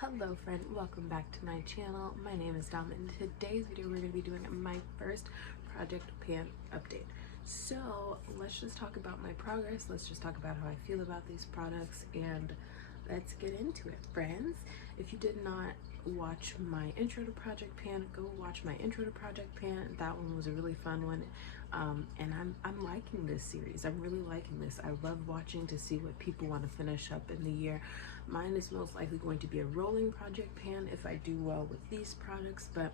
Hello friend, welcome back to my channel. My name is Dom and in today's video we're going to be doing my first project pan update. So let's just talk about my progress, let's just talk about how I feel about these products, and let's get into it. Friends, if you did not watch my intro to Project Pan, go watch my intro to Project Pan. That one was a really fun one, and I'm liking this series. I'm really liking this. I love watching to see what people want to finish up in the year. Mine is most likely going to be a rolling Project Pan if I do well with these products, but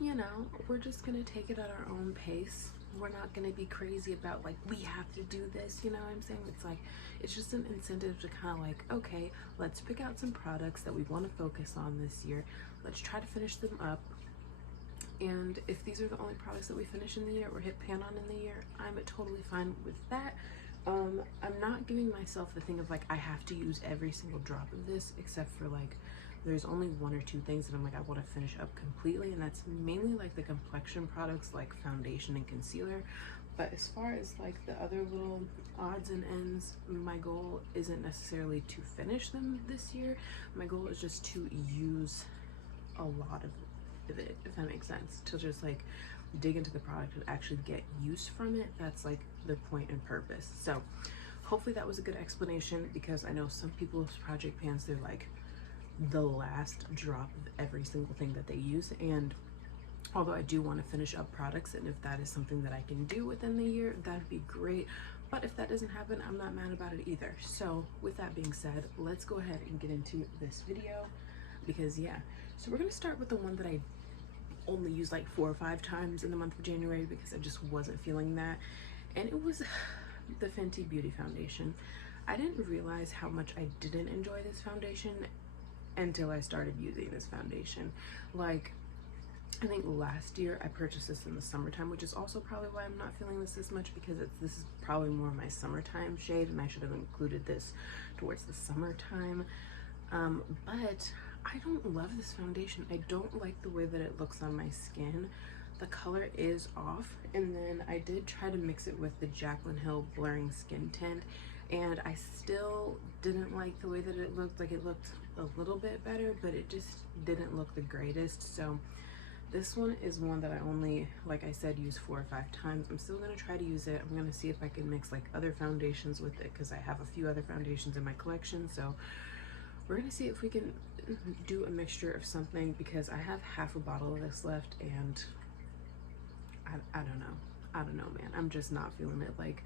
you know, we're just gonna take it at our own pace. We're not gonna be crazy about like we have to do this, you know what I'm saying? It's like, it's just an incentive to kind of like, okay, let's pick out some products that we want to focus on this year. Let's try to finish them up. And if these are the only products that we finish in the year or hit pan on in the year, I'm totally fine with that. I'm not giving myself the thing of like I have to use every single drop of this, except for like there's only one or two things that I'm like I want to finish up completely, and that's mainly like the complexion products like foundation and concealer. But as far as like the other little odds and ends, my goal isn't necessarily to finish them this year. My goal is just to use a lot of it, if that makes sense, to just like dig into the product and actually get use from it. That's like the point and purpose. So hopefully that was a good explanation, because I know some people's project pans, they're like the last drop of every single thing that they use. And although I do want to finish up products, and if that is something that I can do within the year, that'd be great. But if that doesn't happen, I'm not mad about it either. So with that being said, let's go ahead and get into this video, because yeah, so we're gonna start with the one that I only used like 4 or 5 times in the month of January because I just wasn't feeling that, and it was the Fenty Beauty Foundation. I didn't realize how much I didn't enjoy this foundation until I started using this foundation. Like, I think last year I purchased this in the summertime, which is also probably why I'm not feeling this much, because this is probably more my summertime shade, and I should have included this towards the summertime. But I don't love this foundation. I don't like the way that it looks on my skin. The color is off, and then I did try to mix it with the Jaclyn Hill Blurring Skin Tint, and I still didn't like the way that it looked. Like, it looked a little bit better, but it just didn't look the greatest. So this one is one that I only, like I said, use 4 or 5 times. I'm still gonna try to use it. I'm gonna see if I can mix like other foundations with it, because I have a few other foundations in my collection. So we're gonna see if we can do a mixture of something, because I have half a bottle of this left, and I don't know, man. I'm just not feeling it. Like,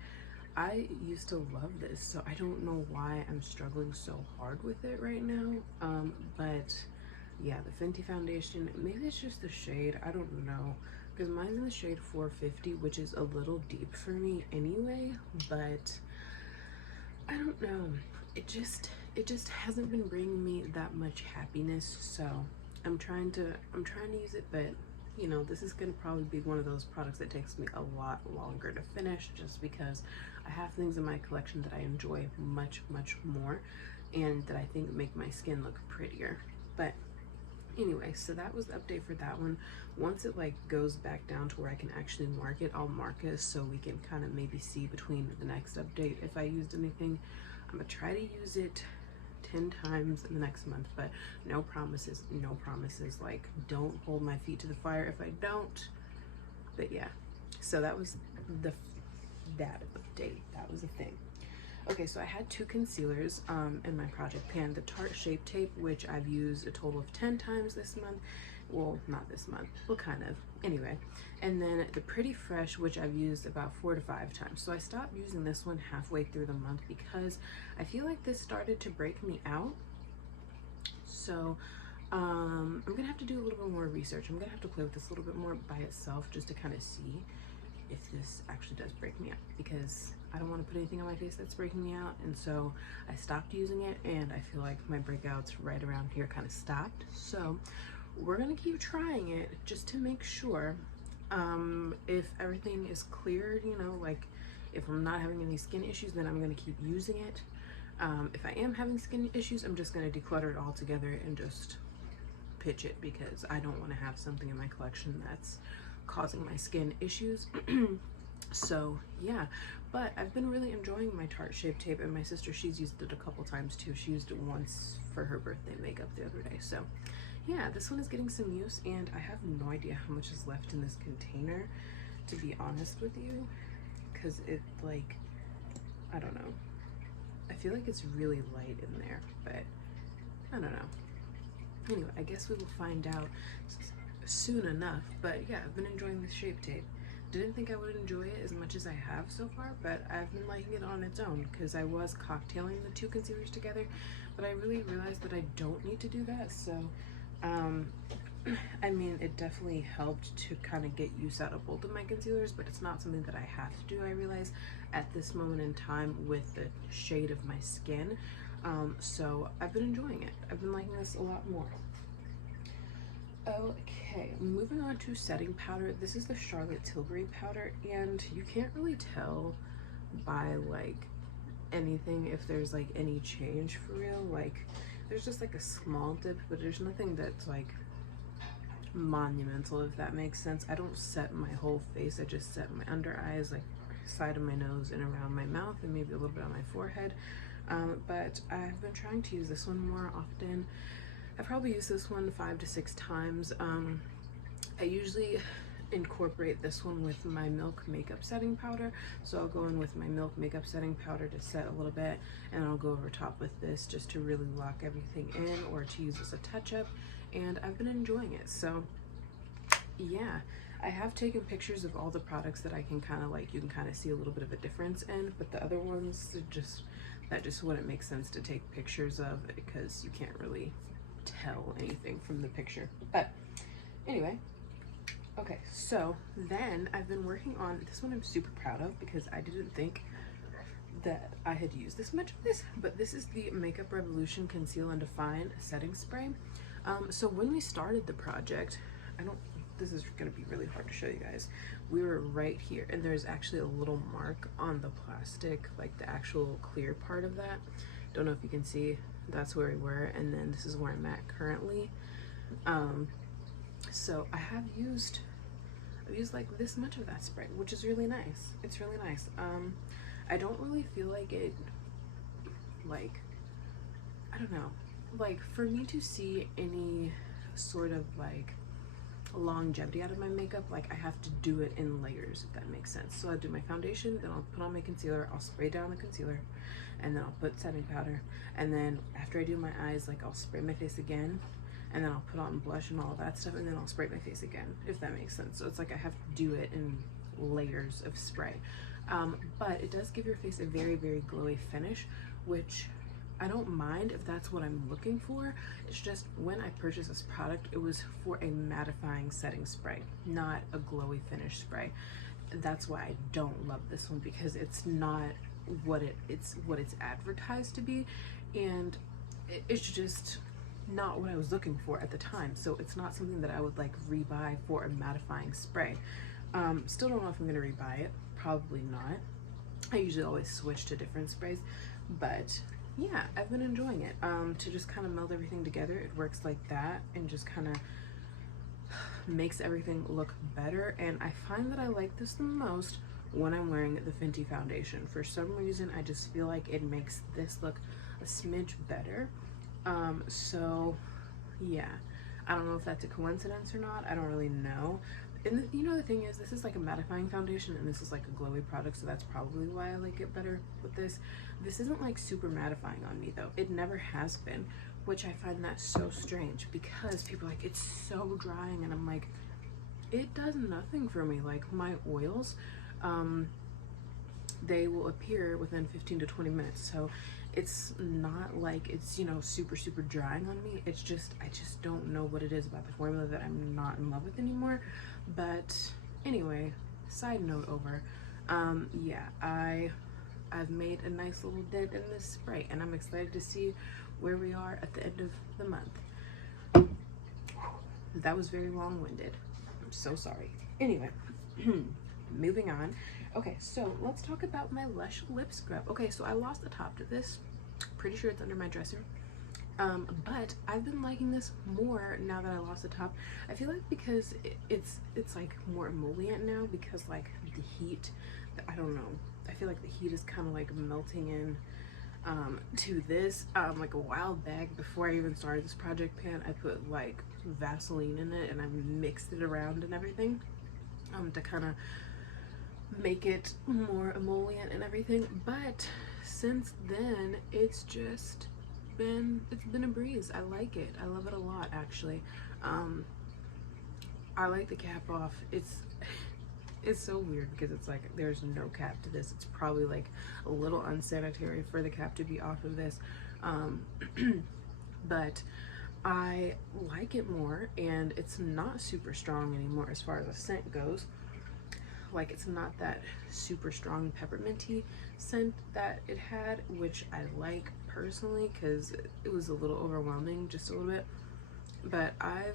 I used to love this, so I don't know why I'm struggling so hard with it right now. But yeah, the Fenty foundation, maybe it's just the shade, I don't know, because mine's in the shade 450, which is a little deep for me anyway. But I don't know, it just hasn't been bringing me that much happiness. So I'm trying to use it, but you know, this is gonna probably be one of those products that takes me a lot longer to finish, just because I have things in my collection that I enjoy much more, and that I think make my skin look prettier. But anyway, so that was the update for that one. Once it like goes back down to where I can actually mark it, I'll mark it so we can kind of maybe see between the next update if I used anything. I'm gonna try to use it 10 times in the next month, but no promises, like, don't hold my feet to the fire if I don't. But yeah, so that was that update. That was a thing. Okay, so I had 2 concealers in my project pan. The Tarte Shape Tape, which I've used a total of 10 times this month. Well, not this month, well, kind of, anyway. And then the Pretty Fresh, which I've used about 4 to 5 times. So I stopped using this one halfway through the month because I feel like this started to break me out. So I'm gonna have to do a little bit more research. I'm gonna have to play with this a little bit more by itself, just to kind of see if this actually does break me out, because I don't want to put anything on my face that's breaking me out. And so I stopped using it, and I feel like my breakouts right around here kind of stopped. So we're gonna keep trying it just to make sure. If everything is cleared, you know, like if I'm not having any skin issues, then I'm gonna keep using it. If I am having skin issues, I'm just gonna declutter it all together and just pitch it, because I don't want to have something in my collection that's causing my skin issues. So yeah, but I've been really enjoying my Tarte Shape Tape, and my sister, she's used it a couple times too. She used it once for her birthday makeup the other day. So yeah, this one is getting some use, and I have no idea how much is left in this container, to be honest with you, because it, like, I don't know. I feel like it's really light in there, but I don't know. Anyway, I guess we will find out soon enough. But yeah, I've been enjoying this Shape Tape. Didn't think I would enjoy it as much as I have so far, but I've been liking it on its own because I was cocktailing the two concealers together, but I really realized that I don't need to do that. So I mean, it definitely helped to kind of get use out of both of my concealers, but it's not something that I have to do, I realize, at this moment in time with the shade of my skin. So I've been enjoying it. I've been liking this a lot more. Okay, moving on to setting powder. This is the Charlotte Tilbury powder, and you can't really tell by like anything if there's like any change for real. Like there's just like a small dip, but there's nothing that's like monumental, if that makes sense. I don't set my whole face, I just set my under eyes, like side of my nose and around my mouth, and maybe a little bit on my forehead. But I've been trying to use this one more often. I probably use this one 5 to 6 times. I usually incorporate this one with my Milk makeup setting powder. So I'll go in with my Milk makeup setting powder to set a little bit, and I'll go over top with this just to really lock everything in, or to use as a touch-up, and I've been enjoying it. So yeah, I have taken pictures of all the products that I can kind of like, you can kind of see a little bit of a difference in, but the other ones, that just wouldn't make sense to take pictures of, because you can't really tell anything from the picture. But anyway, okay, so then I've been working on this one. I'm super proud of, because I didn't think that I had used this much of this, but this is the Makeup Revolution Conceal and Define Setting Spray. So when we started the project, this is gonna be really hard to show you guys. We were right here, and there's actually a little mark on the plastic, like the actual clear part of that. Don't know if you can see, that's where we were, and then this is where I'm at currently. So I've used like this much of that spray, which is really nice. It's really nice. I don't really feel like it, like, I don't know, like for me to see any sort of like longevity out of my makeup, like I have to do it in layers, if that makes sense. So I'll do my foundation, then I'll put on my concealer, I'll spray down the concealer, and then I'll put setting powder, and then after I do my eyes, like I'll spray my face again, and then I'll put on blush and all of that stuff, and then I'll spray my face again, if that makes sense. So it's like I have to do it in layers of spray. But it does give your face a very, very glowy finish, which I don't mind if that's what I'm looking for. It's just when I purchased this product, it was for a mattifying setting spray, not a glowy finish spray. That's why I don't love this one, because it's not what it's advertised to be, and it's just not what I was looking for at the time. So it's not something that I would like rebuy for a mattifying spray. Still don't know if I'm gonna rebuy it. Probably not. I usually always switch to different sprays, but yeah, I've been enjoying it. To just kind of meld everything together, it works like that and just kind of makes everything look better. And I find that I like this the most when I'm wearing the Fenty foundation. For some reason, I just feel like it makes this look a smidge better. So yeah, I don't know if that's a coincidence or not. I don't really know. And you know, the thing is, this is like a mattifying foundation, and this is like a glowy product, so that's probably why I like it better with this. This isn't like super mattifying on me though. It never has been, which I find that so strange, because people are like, it's so drying, and I'm like, it does nothing for me. Like my oils, they will appear within 15 to 20 minutes. So it's not like it's, you know, super drying on me. It's just, I just don't know what it is about the formula that I'm not in love with anymore. But anyway, side note over, yeah, I've made a nice little dent in this spray, and I'm excited to see where we are at the end of the month. That was very long-winded. I'm so sorry. Anyway, moving on. Okay, so let's talk about my Lush Lip Scrub. Okay, so I lost the top to this. Pretty sure it's under my dresser. But I've been liking this more now that I lost the top. I feel like because it's like more emollient now, because like the heat, I don't know, I feel like the heat is kind of like melting in to this. Like a while back, before I even started this project pan, I put like Vaseline in it and I mixed it around and everything to kind of make it more emollient and everything. But since then, it's been a breeze. I like it. I love it a lot, actually. I like the cap off. It's so weird because it's like there's no cap to this. It's probably like a little unsanitary for the cap to be off of this, but I like it more, and it's not super strong anymore as far as the scent goes. Like, it's not that super strong pepperminty scent that it had, which I like personally because it was a little overwhelming just a little bit. But I've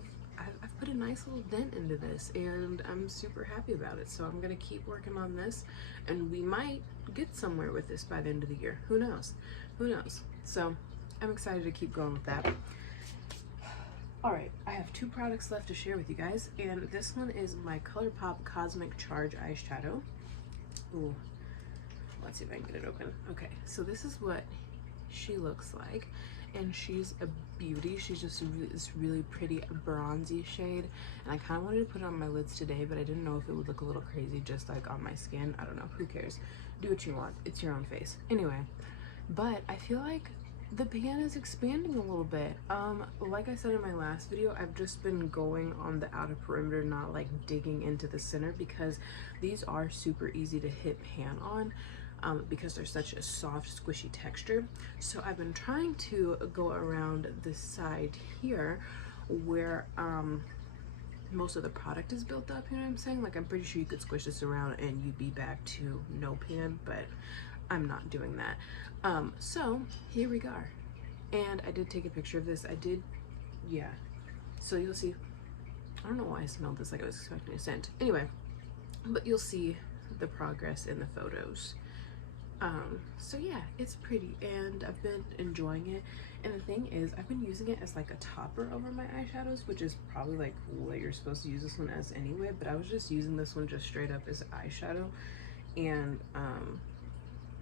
put a nice little dent into this, and I'm super happy about it. So I'm gonna keep working on this, and we might get somewhere with this by the end of the year. Who knows? Who knows? So I'm excited to keep going with that. All right, I have 2 products left to share with you guys, and this one is my ColourPop Cosmic Charge eyeshadow. Ooh, let's see if I can get it open. Okay, so this is what she looks like, and she's a beauty. She's just this really pretty bronzy shade, and I kind of wanted to put it on my lids today, but I didn't know if it would look a little crazy just like on my skin. I don't know, who cares? Do what you want, it's your own face. Anyway, but I feel like the pan is expanding a little bit. Like I said in my last video, I've just been going on the outer perimeter, not like digging into the center, because these are super easy to hit pan on, because they're such a soft, squishy texture. So I've been trying to go around the side here where most of the product is built up, you know what I'm saying? Like, I'm pretty sure you could squish this around and you'd be back to no pan, but I'm not doing that. So here we are. And I did take a picture of this. I did, yeah. So you'll see, I don't know why I smelled this like I was expecting a scent. Anyway, but you'll see the progress in the photos. So yeah, it's pretty, and I've been enjoying it. And the thing is, I've been using it as like a topper over my eyeshadows, which is probably like what you're supposed to use this one as anyway, but I was just using this one just straight up as eyeshadow. And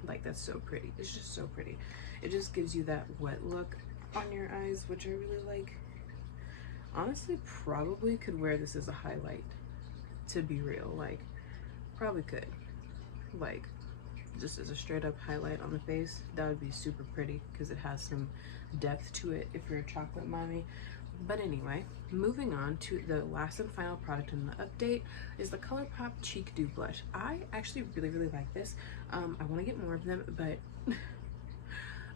like, that's so pretty. It's just so pretty. It just gives you that wet look on your eyes, which I really like. Honestly, probably could wear this as a highlight, to be real. Like, probably could, like, just as a straight up highlight on the face. That would be super pretty because it has some depth to it if you're a chocolate mommy. But anyway, moving on to the last and final product in the update is the ColourPop Cheek Dew Blush. I actually really like this. I want to get more of them, but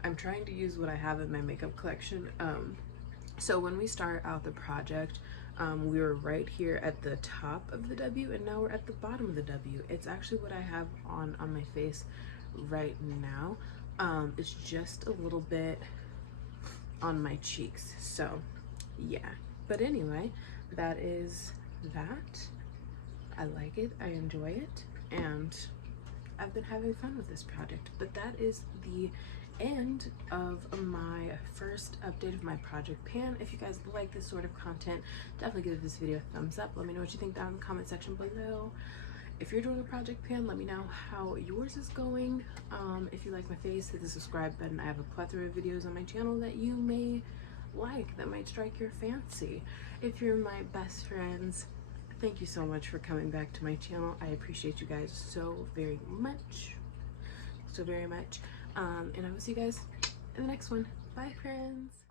I'm trying to use what I have in my makeup collection. So when we start out the project, we were right here at the top of the W, and now we're at the bottom of the W. It's actually what I have on my face right now. It's just a little bit on my cheeks, so yeah. But anyway, that is that. I like it, I enjoy it, and I've been having fun with this project. But that is the end of my first update of my project pan. If you guys like this sort of content, definitely give this video a thumbs up. Let me know what you think down in the comment section below. If you're doing a project pan, let me know how yours is going. If you like my face, hit the subscribe button. I have a plethora of videos on my channel that you may like, that might strike your fancy. If you're my best friends, thank you so much for coming back to my channel. I appreciate you guys so very much. And I will see you guys in the next one. Bye, friends.